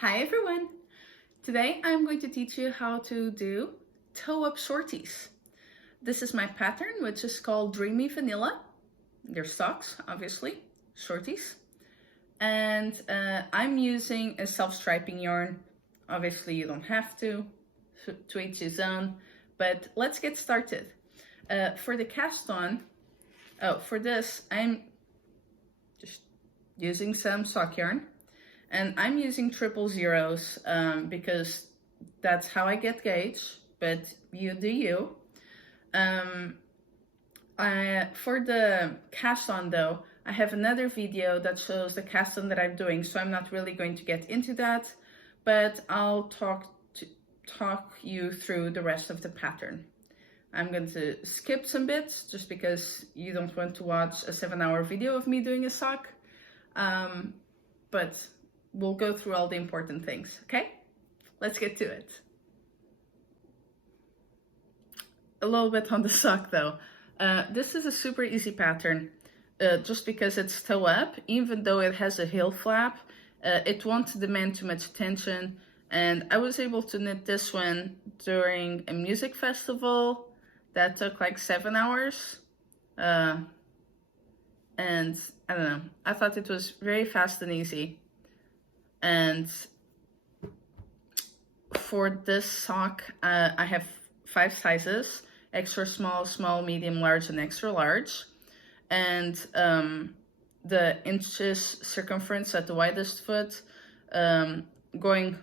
Hi everyone! Today I'm going to teach you how to do toe-up shorties. This is my pattern, which is called Dreamy Vanilla. They're socks, obviously, shorties. And I'm using a self-striping yarn. Obviously you don't have to each his own, but let's get started. For the cast on, for this I'm just using some sock yarn. And I'm using 000s because that's how I get gauge, but you do you. For the cast on though, I have another video that shows the cast on that I'm doing, so I'm not really going to get into that, but I'll talk you through the rest of the pattern. I'm going to skip some bits just because you don't want to watch a 7-hour video of me doing a sock, but we'll go through all the important things, okay? Let's get to it. A little bit on the sock though. This is a super easy pattern, just because it's toe up, even though it has a heel flap, it won't demand too much attention. And I was able to knit this one during a music festival that took like 7 hours. And I don't know, I thought it was very fast and easy. And for this sock, I have 5 sizes: extra small, small, medium, large, and extra large. And the inches circumference at the widest foot, going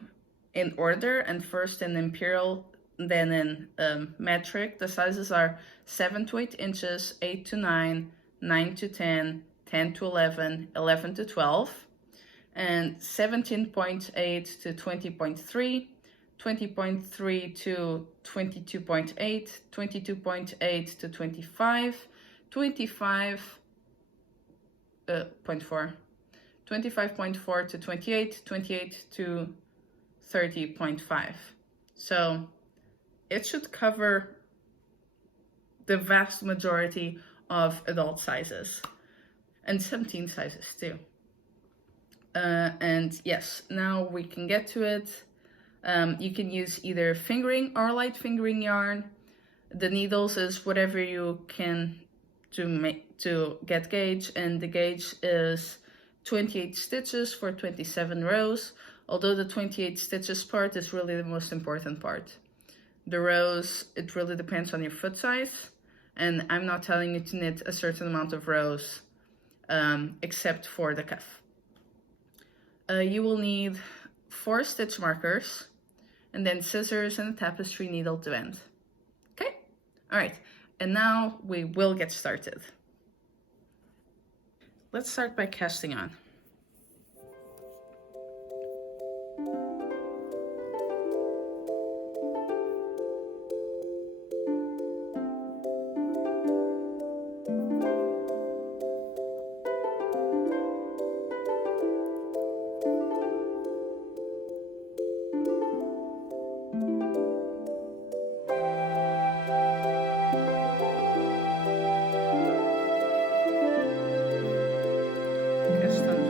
in order, and first in imperial, then in metric. The sizes are 7 to 8 inches, 8 to 9, 9 to 10, 10 to 11, 11 to 12. And 17.8 to 20.3, 20.3 to 22.8, 22.8 to 25, 25.4, 25.4 to 28, 28 to 30.5. So it should cover the vast majority of adult sizes, and 17 sizes too. And yes, now we can get to it. You can use either fingering or light fingering yarn. The needles is whatever you can to get gauge, and the gauge is 28 stitches for 27 rows, although the 28 stitches part is really the most important part. The rows, it really depends on your foot size, and I'm not telling you to knit a certain amount of rows, except for the cuff. You will need 4 stitch markers, and then scissors and a tapestry needle to end. Okay? All right, and now we will get started. Let's start by casting on. Cast on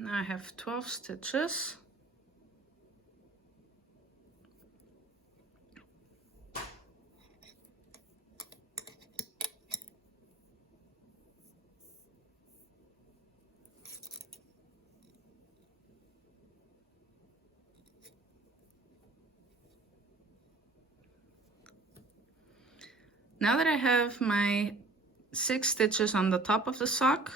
Now I have 12 stitches. Now that I have my 6 stitches on the top of the sock,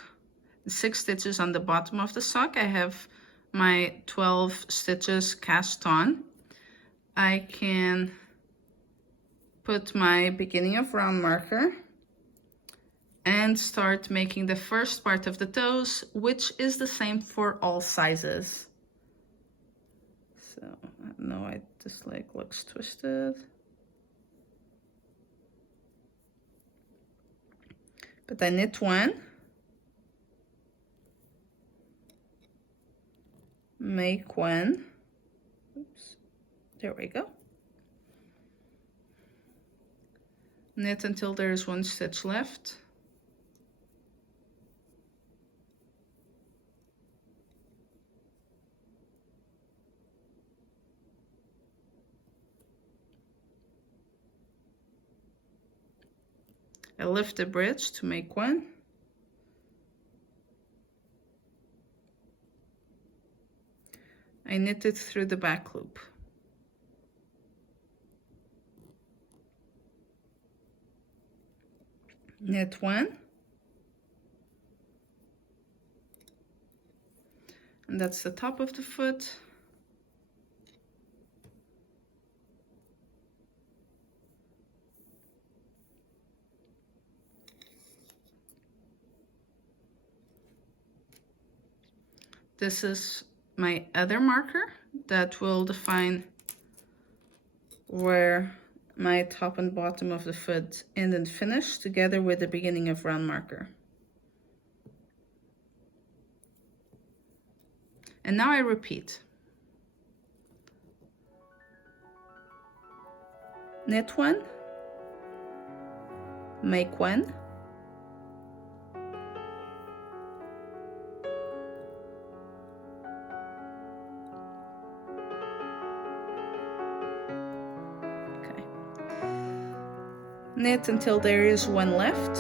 6 stitches on the bottom of the sock, I have my 12 stitches cast on. I can put my beginning of round marker and start making the first part of the toes, which is the same for all sizes. So I know this leg looks twisted, but I knit 1, make 1, oops, there we go, knit until there's 1 stitch left, I lift the bridge to make 1, I knit it through the back loop, knit 1, and that's the top of the foot. This is my other marker that will define where my top and bottom of the foot end and finish, together with the beginning of round marker. And now I repeat. Knit 1, make 1, knit until there is 1 left,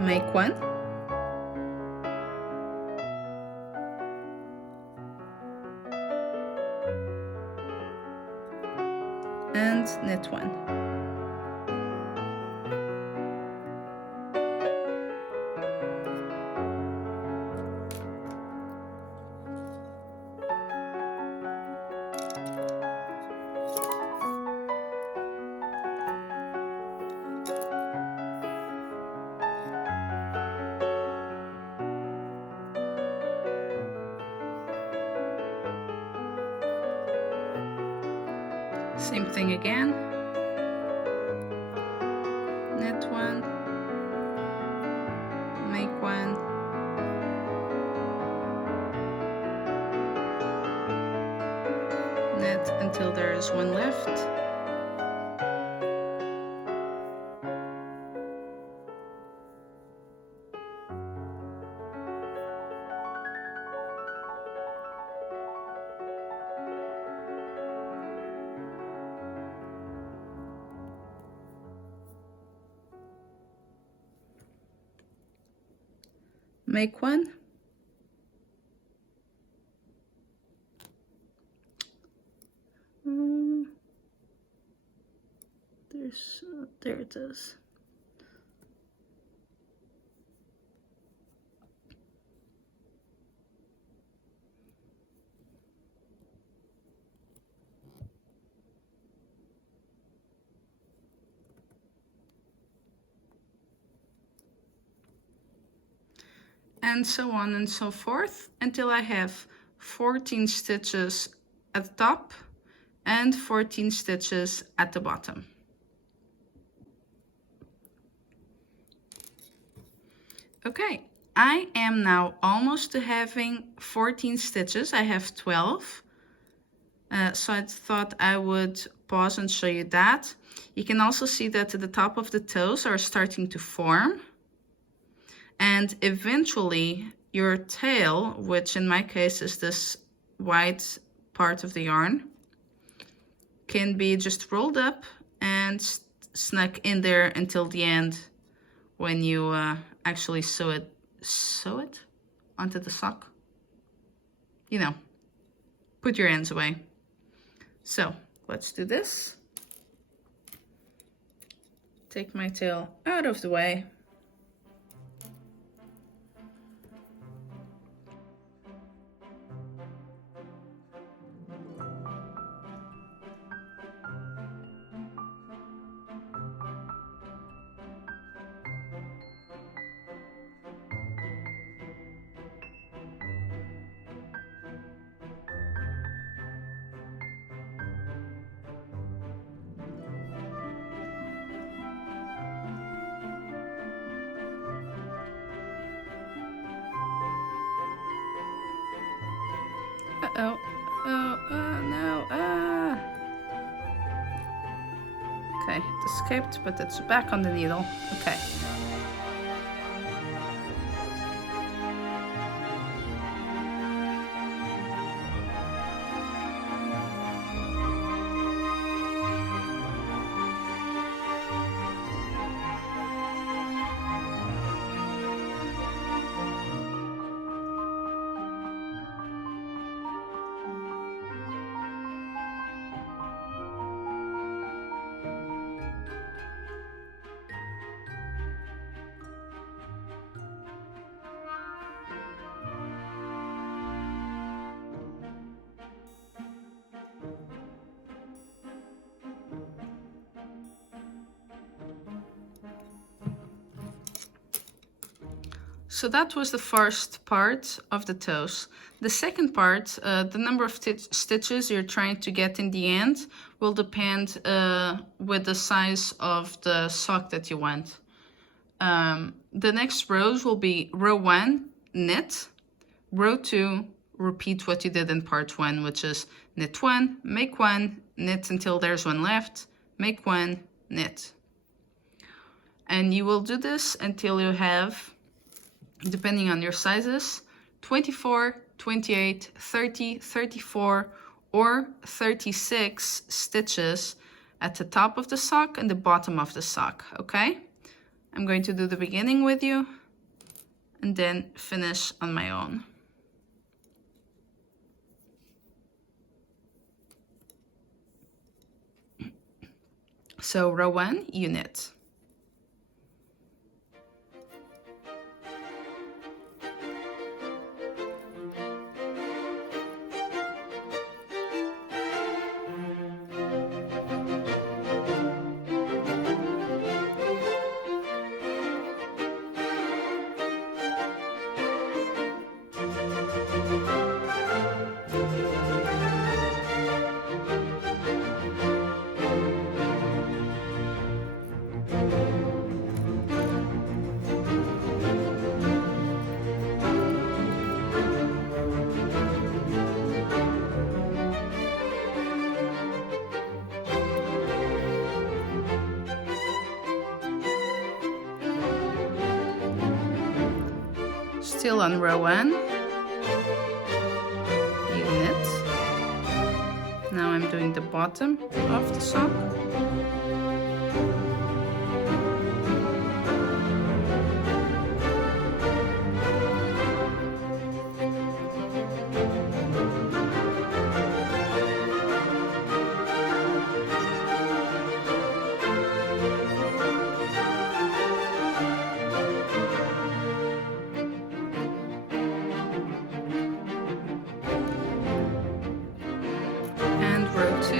make 1, and knit 1. Same thing again, knit 1, make 1, knit until there is 1 left, make 1, there it is. And so on and so forth until I have 14 stitches at the top and 14 stitches at the bottom. Okay, I am now almost to having 14 stitches. I have 12. So I thought I would pause and show you that. You can also see that the top of the toes are starting to form. And eventually your tail, which in my case is this white part of the yarn, can be just rolled up and snuck in there until the end when you actually sew it onto the sock. You know, put your ends away. So let's do this. Take my tail out of the way. Uh-oh. No. Okay, it escaped, but it's back on the needle. Okay. So that was the first part of the toes. The second part, the number of stitches you're trying to get in the end will depend with the size of the sock that you want. The next rows will be row 1, knit, row 2, repeat what you did in part 1, which is knit 1, make 1, knit until there's 1 left, make 1, knit. And you will do this until you have, depending on your sizes, 24, 28, 30, 34, or 36 stitches at the top of the sock and the bottom of the sock, okay? I'm going to do the beginning with you and then finish on my own. So row 1, you knit. Still on row 1, you knit. Now I'm doing the bottom of the sock. Row 2.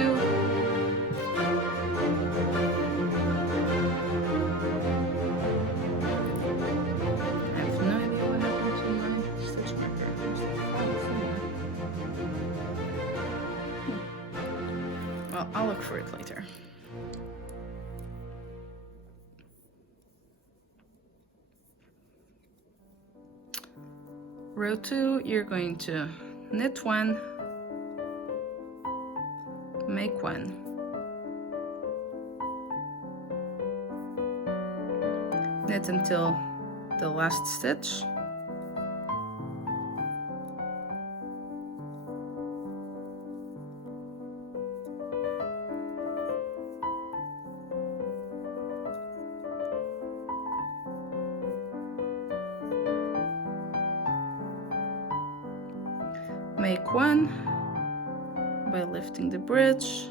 I have no idea what happened to my stitch marker. Well, I'll look for it later. Row 2, you're going to knit 1, make 1, knit until the last stitch. Make one by lifting the bridge,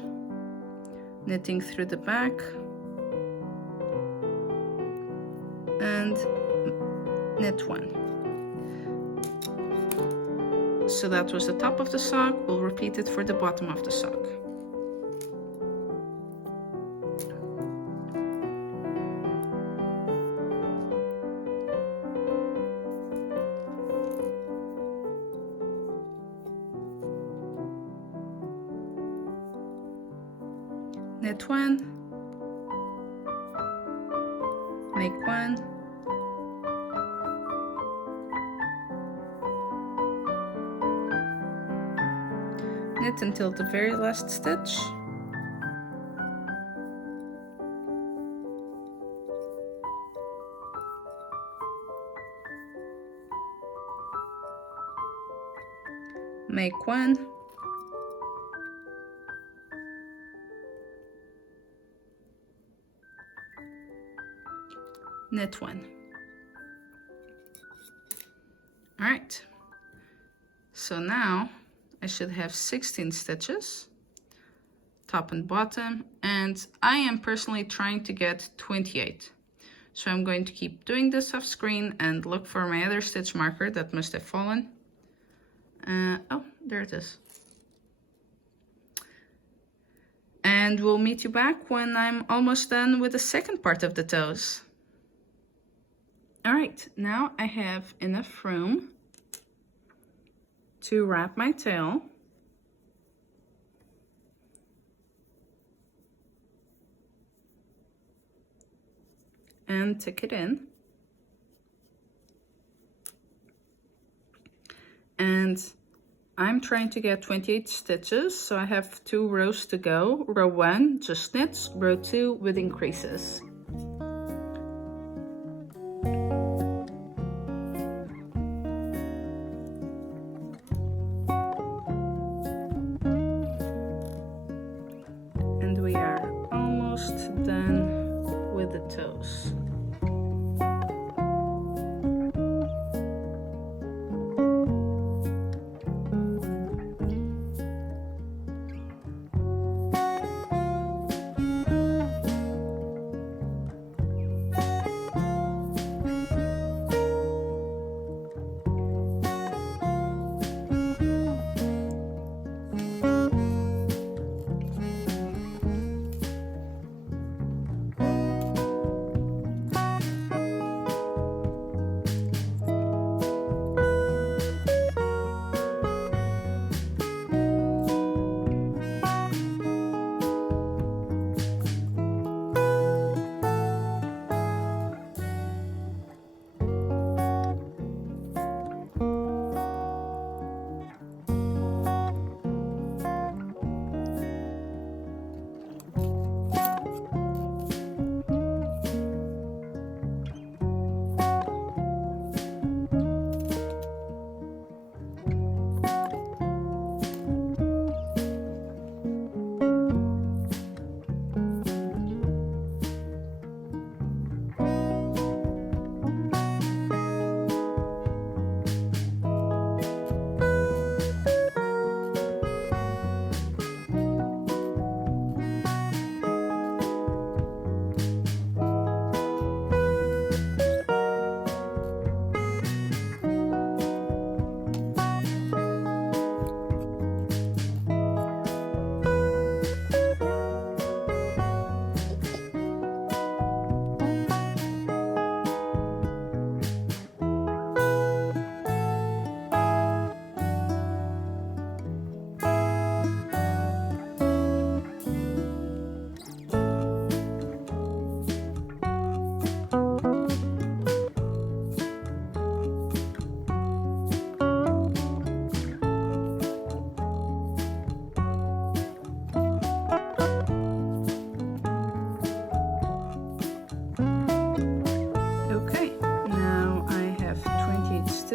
knitting through the back, and knit one. So that was the top of the sock. We'll repeat it for the bottom of the sock. Knit one, make one, knit until the very last stitch, make one, knit one. All right, so now I should have 16 stitches, top and bottom, and I am personally trying to get 28. So I'm going to keep doing this off screen and look for my other stitch marker that must have fallen. Oh, there it is. And we'll meet you back when I'm almost done with the second part of the toes. All right, now I have enough room to wrap my tail. And tuck it in. And I'm trying to get 28 stitches, so I have 2 rows to go. Row 1, just knits. Row 2 with increases. And we are almost done with the toes.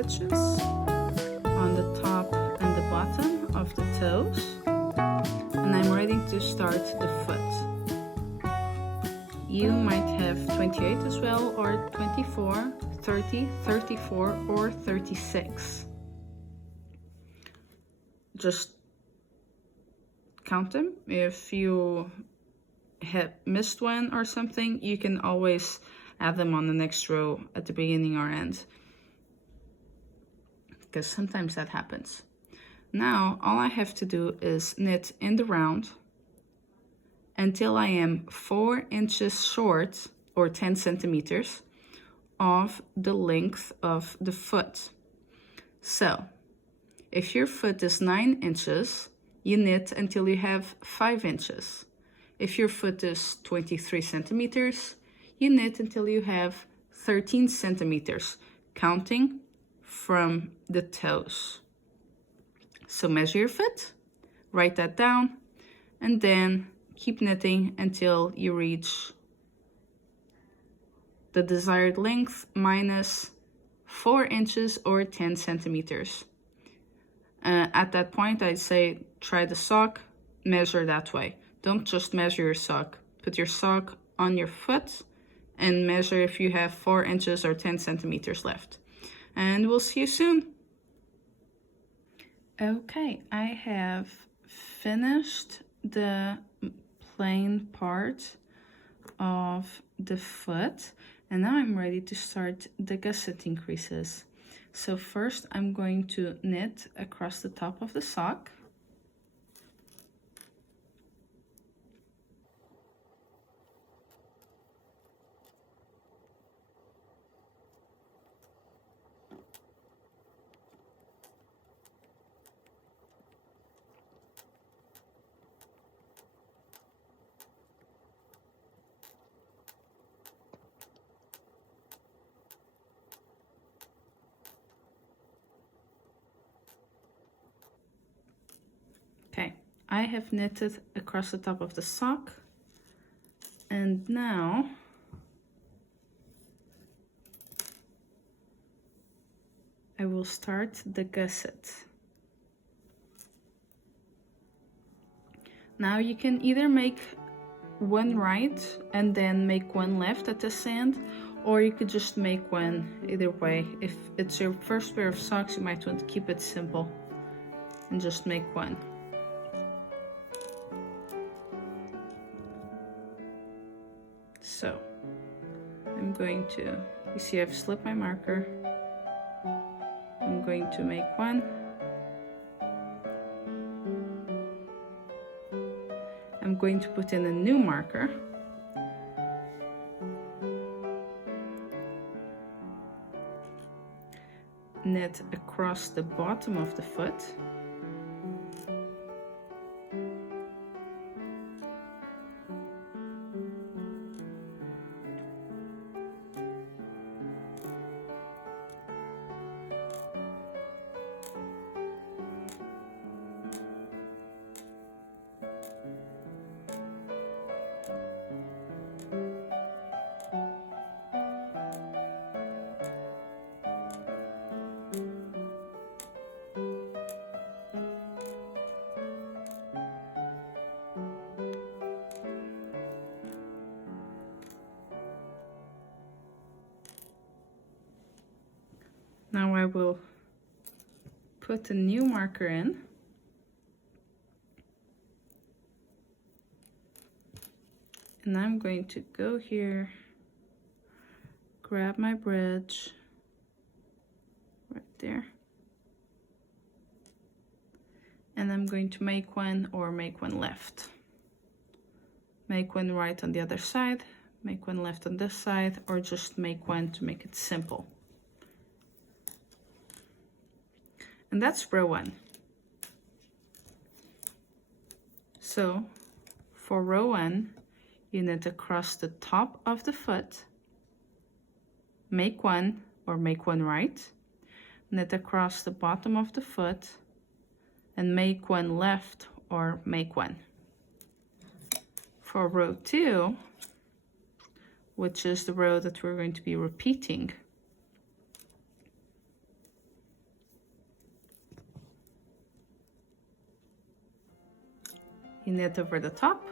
stitches on the top and the bottom of the toes, and I'm ready to start the foot. You might have 28 as well, or 24, 30, 34, or 36. Just count them. If you have missed one or something, you can always add them on the next row at the beginning or end, because sometimes that happens. Now all I have to do is knit in the round until I am 4 inches short, or 10 centimeters, of the length of the foot. So if your foot is 9 inches, you knit until you have 5 inches. If your foot is 23 centimeters, you knit until you have 13 centimeters, counting from the toes. So measure your foot, write that down, and then keep knitting until you reach the desired length minus 4 inches or 10 centimeters. At that point, I'd say try the sock, measure that way. Don't just measure your sock. Put your sock on your foot and measure if you have 4 inches or 10 centimeters left. And we'll see you soon. Okay, I have finished the plain part of the foot, and now I'm ready to start the gusset increases. So first I'm going to knit across the top of the sock. Okay, I have knitted across the top of the sock, and now I will start the gusset. Now you can either make one right and then make one left at this end, or you could just make one either way. If it's your first pair of socks, you might want to keep it simple and just make one. So I'm going to, you see I've slipped my marker. I'm going to make one. I'm going to put in a new marker. Knit across the bottom of the foot. Now I will put a new marker in. And I'm going to go here, grab my bridge right there. And I'm going to make one or make one left. Make one right on the other side, make one left on this side, or just make one to make it simple. And that's row 1. So for row 1, you knit across the top of the foot, make one or make one right, knit across the bottom of the foot, and make one left or make one. For row 2, which is the row that we're going to be repeating, knit over the top.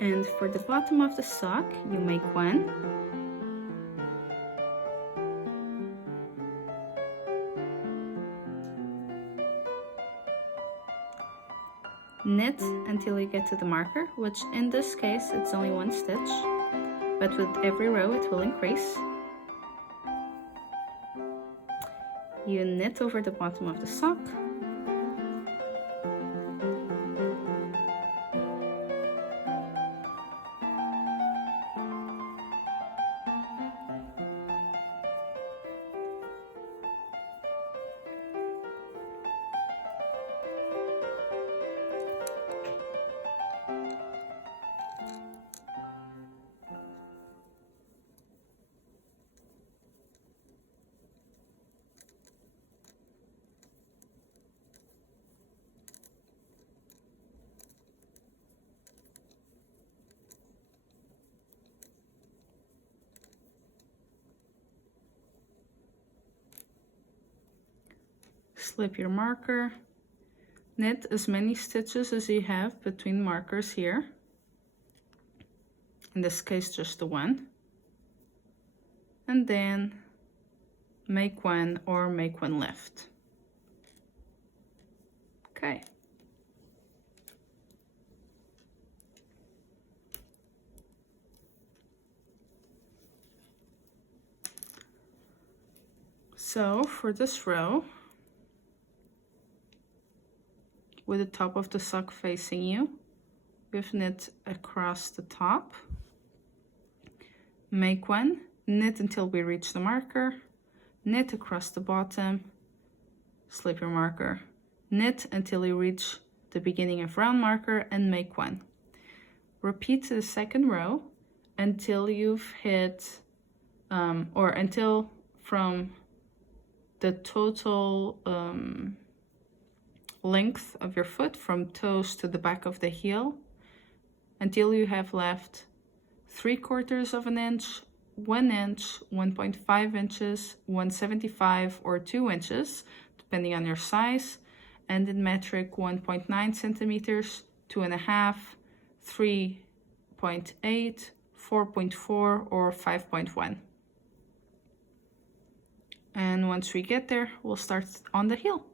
And for the bottom of the sock, you make one. Knit until you get to the marker, which in this case it's only one stitch, but with every row it will increase. You knit over the bottom of the sock. Slip your marker, knit as many stitches as you have between markers here, in this case just the one, and then make one or make one left. Okay. So for this row, with the top of the sock facing you, we've knit across the top, make one, knit until we reach the marker, knit across the bottom, slip your marker, knit until you reach the beginning of round marker and make one. Repeat the second row until you've hit, or until from the total length of your foot from toes to the back of the heel, until you have left 3/4 of an inch, 1 inch, 1.5 inches, 1/75 or 2 inches, depending on your size, and in metric 1.9 centimeters, 2.5, 3.8, 4.4 or 5.1. And once we get there, we'll start on the heel.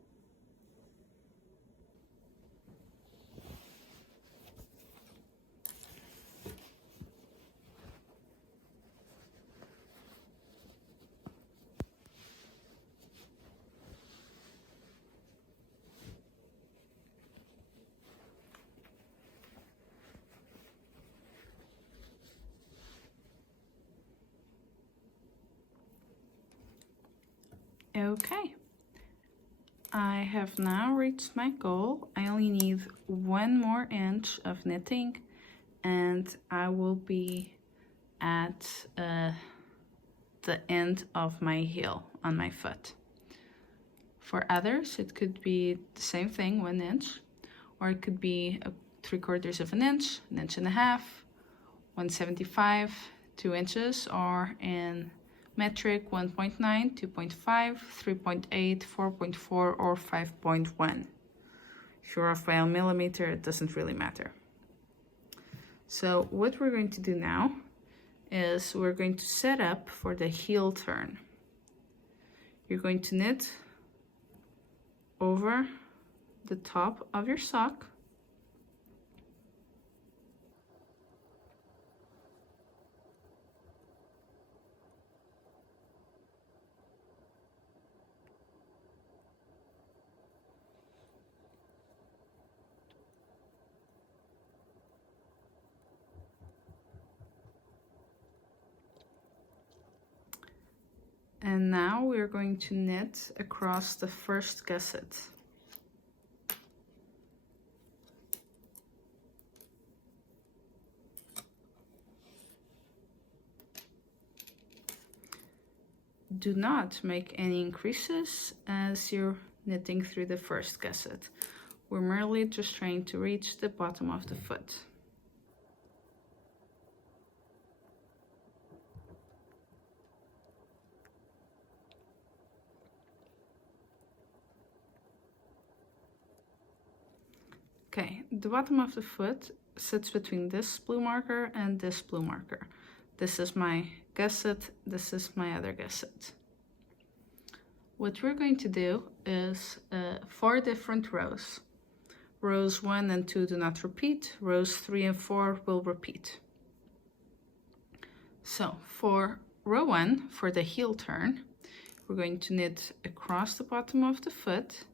Okay, I have now reached my goal. I only need 1 more inch of knitting and I will be at the end of my heel on my foot. For others, it could be the same thing, 1 inch, or it could be 3/4 of an inch, 1.5 inches, 1.75, 2 inches, or in metric 1.9, 2.5, 3.8, 4.4 or 5.1. If you're off by a millimeter, it doesn't really matter. So what we're going to do now is we're going to set up for the heel turn. You're going to knit over the top of your sock, And now we're going to knit across the first gusset. Do not make any increases as you're knitting through the first gusset. We're merely just trying to reach the bottom of the foot. Okay, the bottom of the foot sits between this blue marker and this blue marker. This is my gusset, this is my other gusset. What we're going to do is 4 different rows. Rows 1 and 2 do not repeat, rows 3 and 4 will repeat. So for row 1, for the heel turn, we're going to knit across the bottom of the foot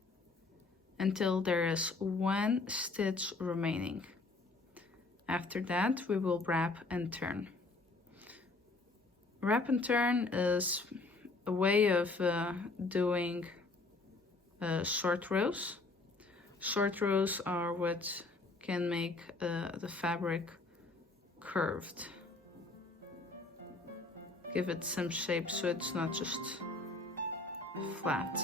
until there is 1 stitch remaining. After that, we will wrap and turn. Wrap and turn is a way of doing short rows. Short rows are what can make the fabric curved. Give it some shape so it's not just flat.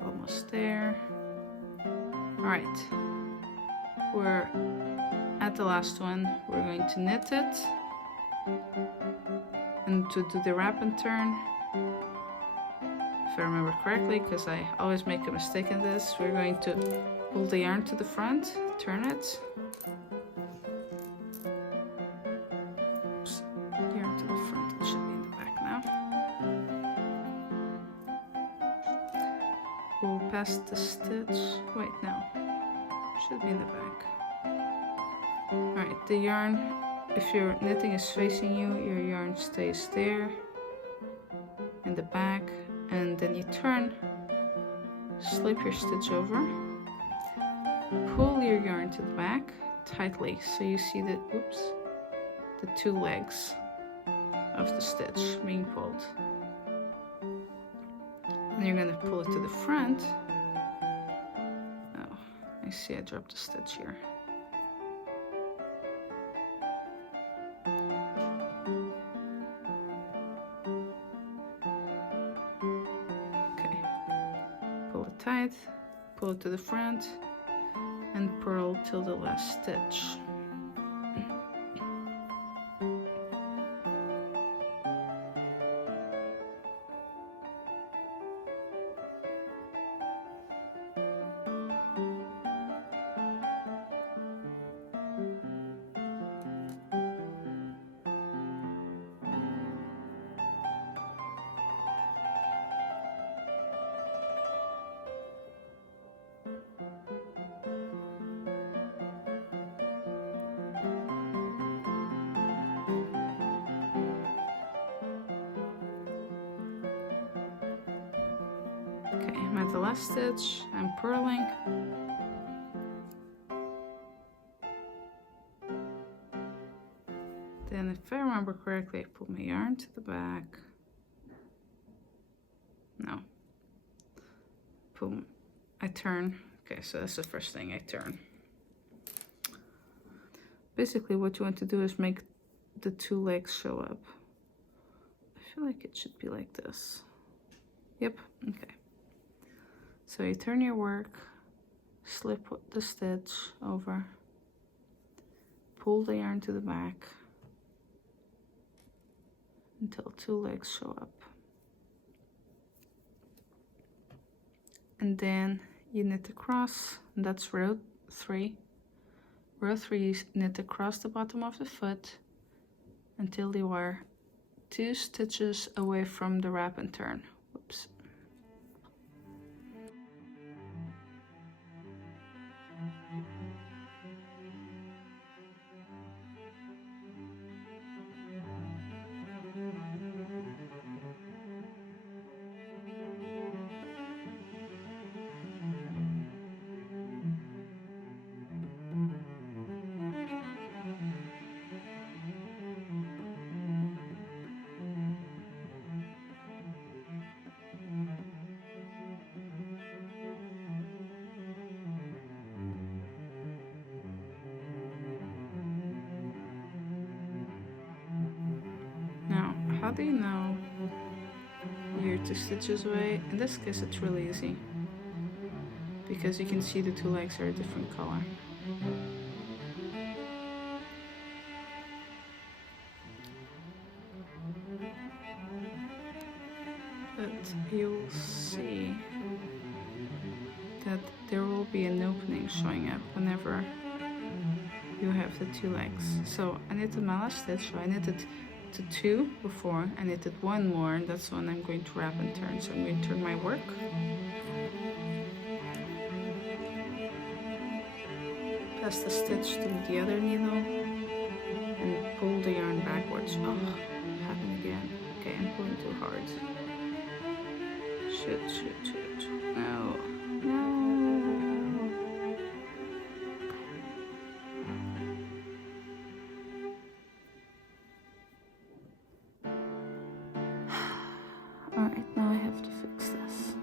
Almost there. All right, we're at the last one. We're going to knit it, and to do the wrap and turn, if I remember correctly, because I always make a mistake in this, we're going to pull the yarn to the front, turn it. Oops, yarn to the front, it should be in the back now. Pull past the stitch, wait, no, should be in the back. Alright, the yarn, if your knitting is facing you, your yarn stays there in the back, and then you turn, slip your stitch over, pull your yarn to the back tightly so you see the, oops, the 2 legs of the stitch being pulled. And you're going to pull it to the front. Oh, I see I dropped a stitch here. Okay, pull it tight, pull it to the front, and purl till the last stitch. Okay, I'm at the last stitch, I'm purling. Then if I remember correctly, I pull my yarn to the back. No. Pull, I turn. Okay, so that's the first thing, I turn. Basically what you want to do is make the 2 legs show up. I feel like it should be like this. Yep, okay. So you turn your work, slip the stitch over, pull the yarn to the back until 2 legs show up. And then you knit across, and that's row 3. Row 3, you knit across the bottom of the foot until you are 2 stitches away from the wrap and turn. Whoops. how do you know you're 2 stitches away? In this case it's really easy, because you can see the 2 legs are a different color. But you'll see that there will be an opening showing up whenever you have the 2 legs. So I knitted my last stitch, so I knitted to 2 before, I knitted 1 more, and that's when I'm going to wrap and turn. So I'm going to turn my work. Pass the stitch to the other needle and pull the yarn backwards. Oh, happened again. Okay, I'm pulling too hard. Shoot. No. Alright, now I have to fix this.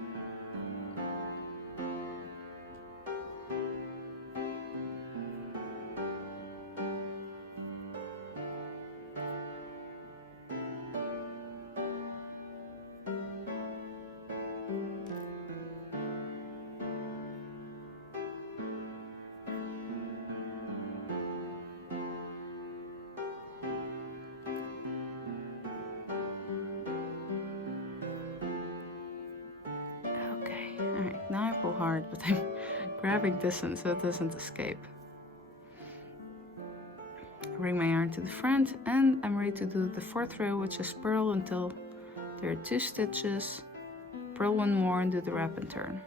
Now I pull hard, but I'm grabbing this one so it doesn't escape. Bring my yarn to the front, and I'm ready to do the 4th row, which is purl until there are 2 stitches, purl 1 more, and do the wrap and turn.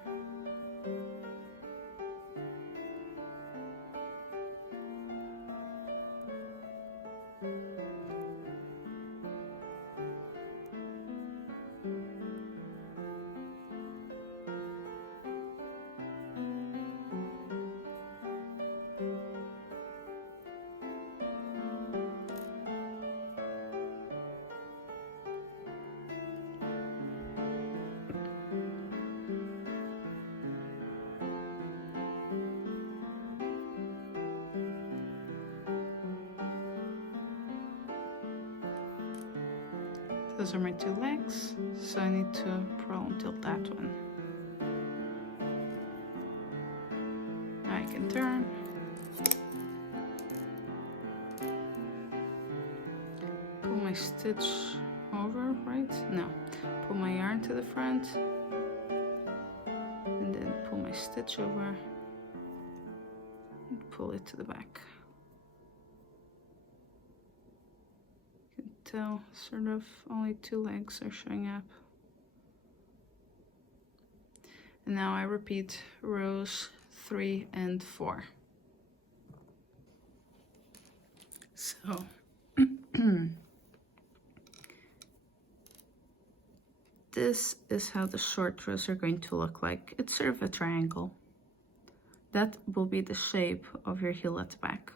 Those are my 2 legs, so I need to purl until that one. I can turn. Pull my stitch over, right? No. Pull my yarn to the front, and then pull my stitch over, and pull it to the back. Tell sort of only 2 legs are showing up. And now I repeat rows 3 and 4. So this is how the short rows are going to look like. It's sort of a triangle. That will be the shape of your heel at the back.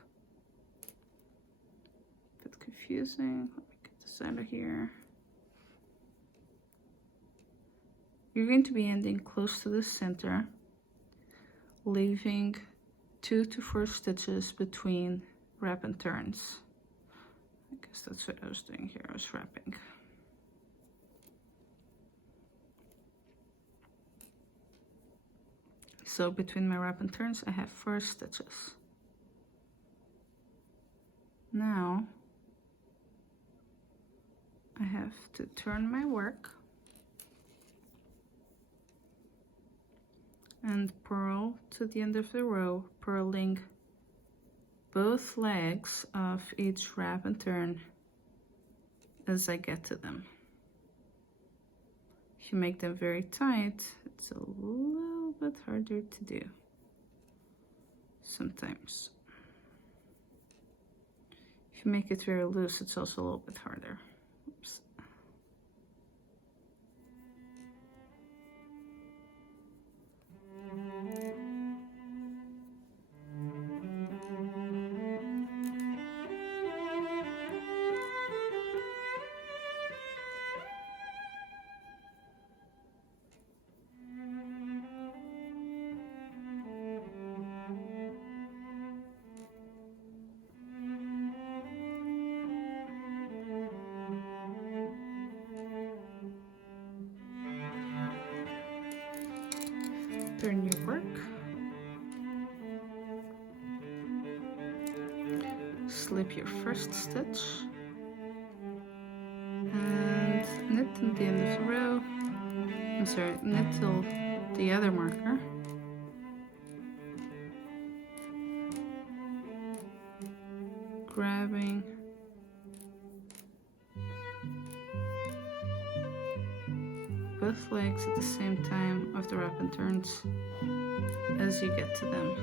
A bit confusing. Out of here. You're going to be ending close to the center, leaving 2 to 4 stitches between wrap and turns. I guess that's what I was doing here. I was wrapping. So between my wrap and turns, I have 4 stitches. Now I have to turn my work and purl to the end of the row, purling both legs of each wrap and turn as I get to them. If you make them very tight, it's a little bit harder to do sometimes. If you make it very loose, it's also a little bit harder. Oops. turn your work. Slip your first stitch and knit in the end of the row. I'm sorry, knit till the other marker. Grabbing both legs at the same time of the wrap and turns as you get to them.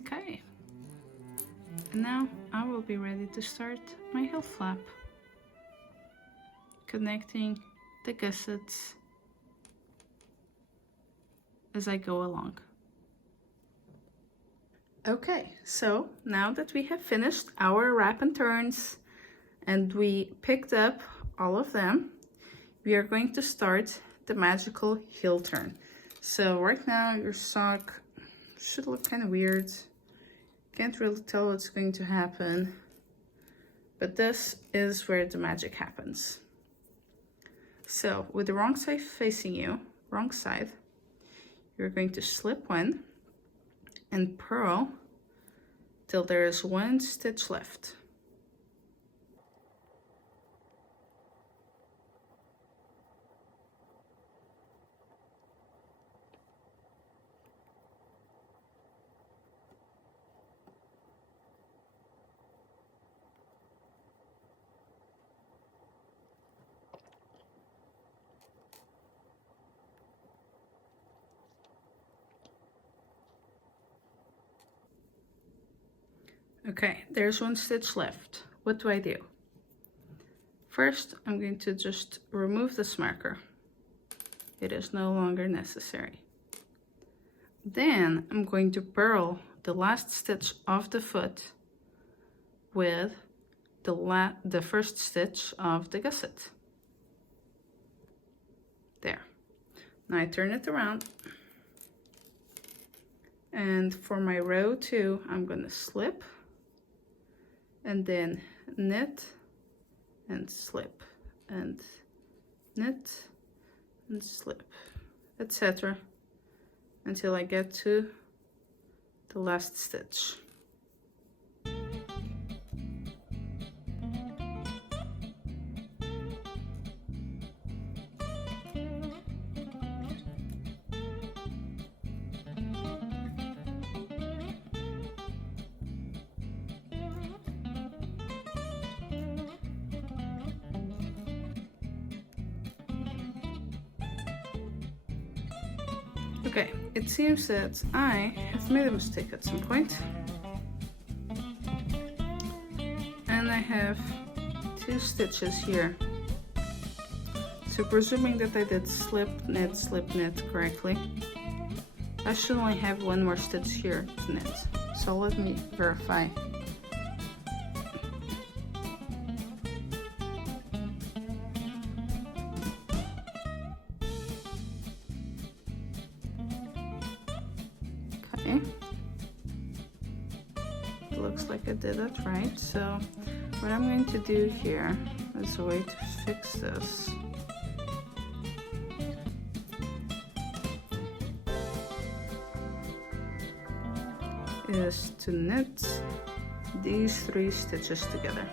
Okay, and now I will be ready to start my heel flap, connecting the gussets as I go along. Okay, so now that we have finished our wrap and turns and we picked up all of them, we are going to start the magical heel turn. So right now your sock should look kind of weird. Can't really tell what's going to happen, but this is where the magic happens. So with the wrong side facing you, wrong side, you're going to slip one and purl till there is one stitch left. Okay, there's one stitch left. What do I do? First, I'm going to just remove this marker. It is no longer necessary. Then I'm going to purl the last stitch of the foot with the first stitch of the gusset. There. Now I turn it around. And for my row 2, I'm going to slip and then knit and slip and knit and slip, etc. until I get to the last stitch. Okay, it seems that I have made a mistake at some point. And I have 2 stitches here. So presuming that I did slip, knit correctly, I should only have 1 more stitch here to knit. So let me verify. Okay, looks like I did it right. So what I'm going to do here is a way to fix this. Is to knit these 3 stitches together.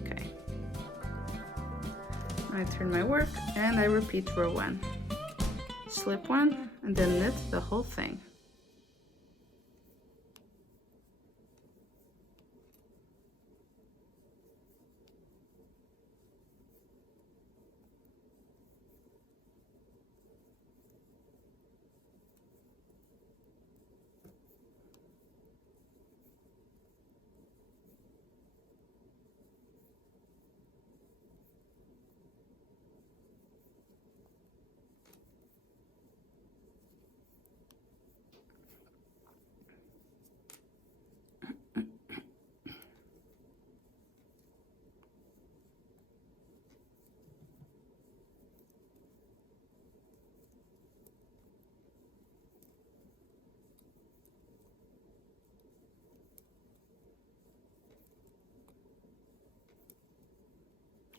Okay. I turn my work and I repeat row 1. Slip 1 and then knit the whole thing.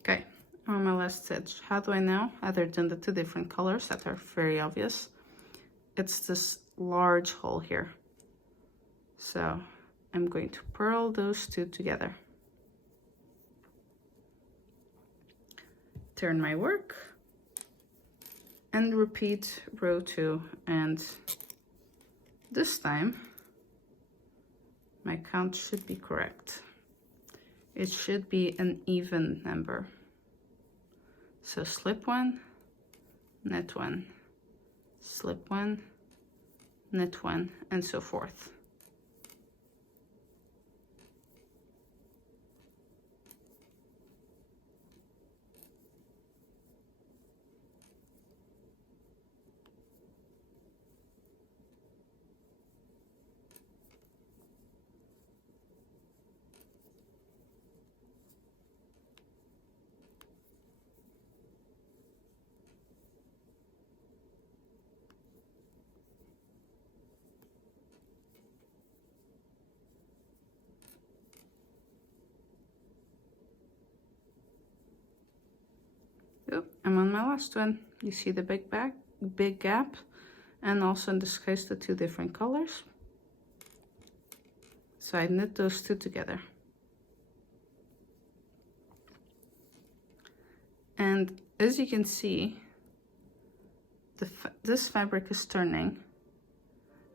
Okay, on my last stitch, how do I know, other than the 2 different colors that are very obvious? It's this large hole here. So I'm going to purl those 2 together. Turn my work and repeat row 2, and this time my count should be correct. It should be an even number. So slip 1, knit 1, slip 1, knit 1, and so forth. Yep, I'm on my last one. You see the big gap, and also in this case the 2 different colors. So I knit those 2 together. And as you can see, this fabric is turning,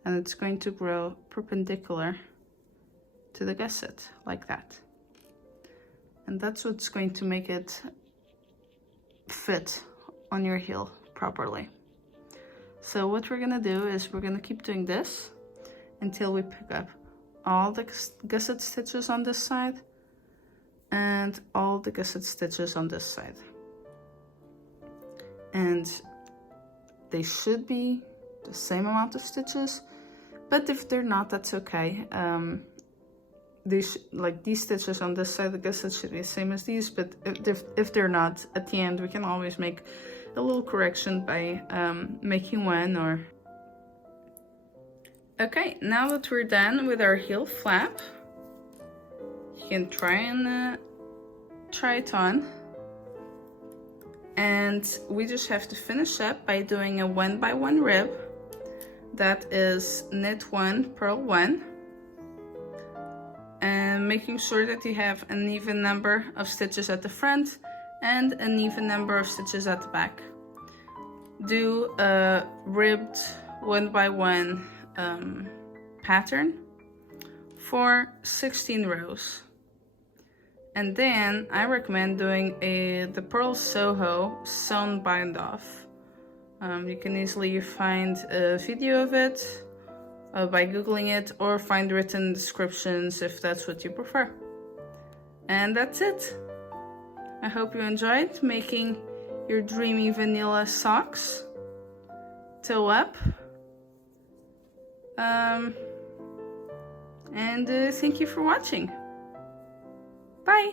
and it's going to grow perpendicular to the gusset, like that. And that's what's going to make it fit on your heel properly. So what we're gonna do is we're gonna keep doing this until we pick up all the gusset stitches on this side and all the gusset stitches on this side. And they should be the same amount of stitches, but if they're not, that's okay. These stitches on this side, the gusset should be the same as these, but if they're not, at the end we can always make a little correction by making one or... Okay, now that we're done with our heel flap, you can try it on, and we just have to finish up by doing a 1 by 1 rib. That is knit 1, purl 1, and making sure that you have an even number of stitches at the front and an even number of stitches at the back. Do a ribbed 1 by 1 pattern for 16 rows. And then I recommend doing the Purl Soho sewn bind off. You can easily find a video of it by googling it, or find written descriptions if that's what you prefer. And that's it. I hope you enjoyed making your dreamy vanilla socks. Toe up. And thank you for watching. Bye!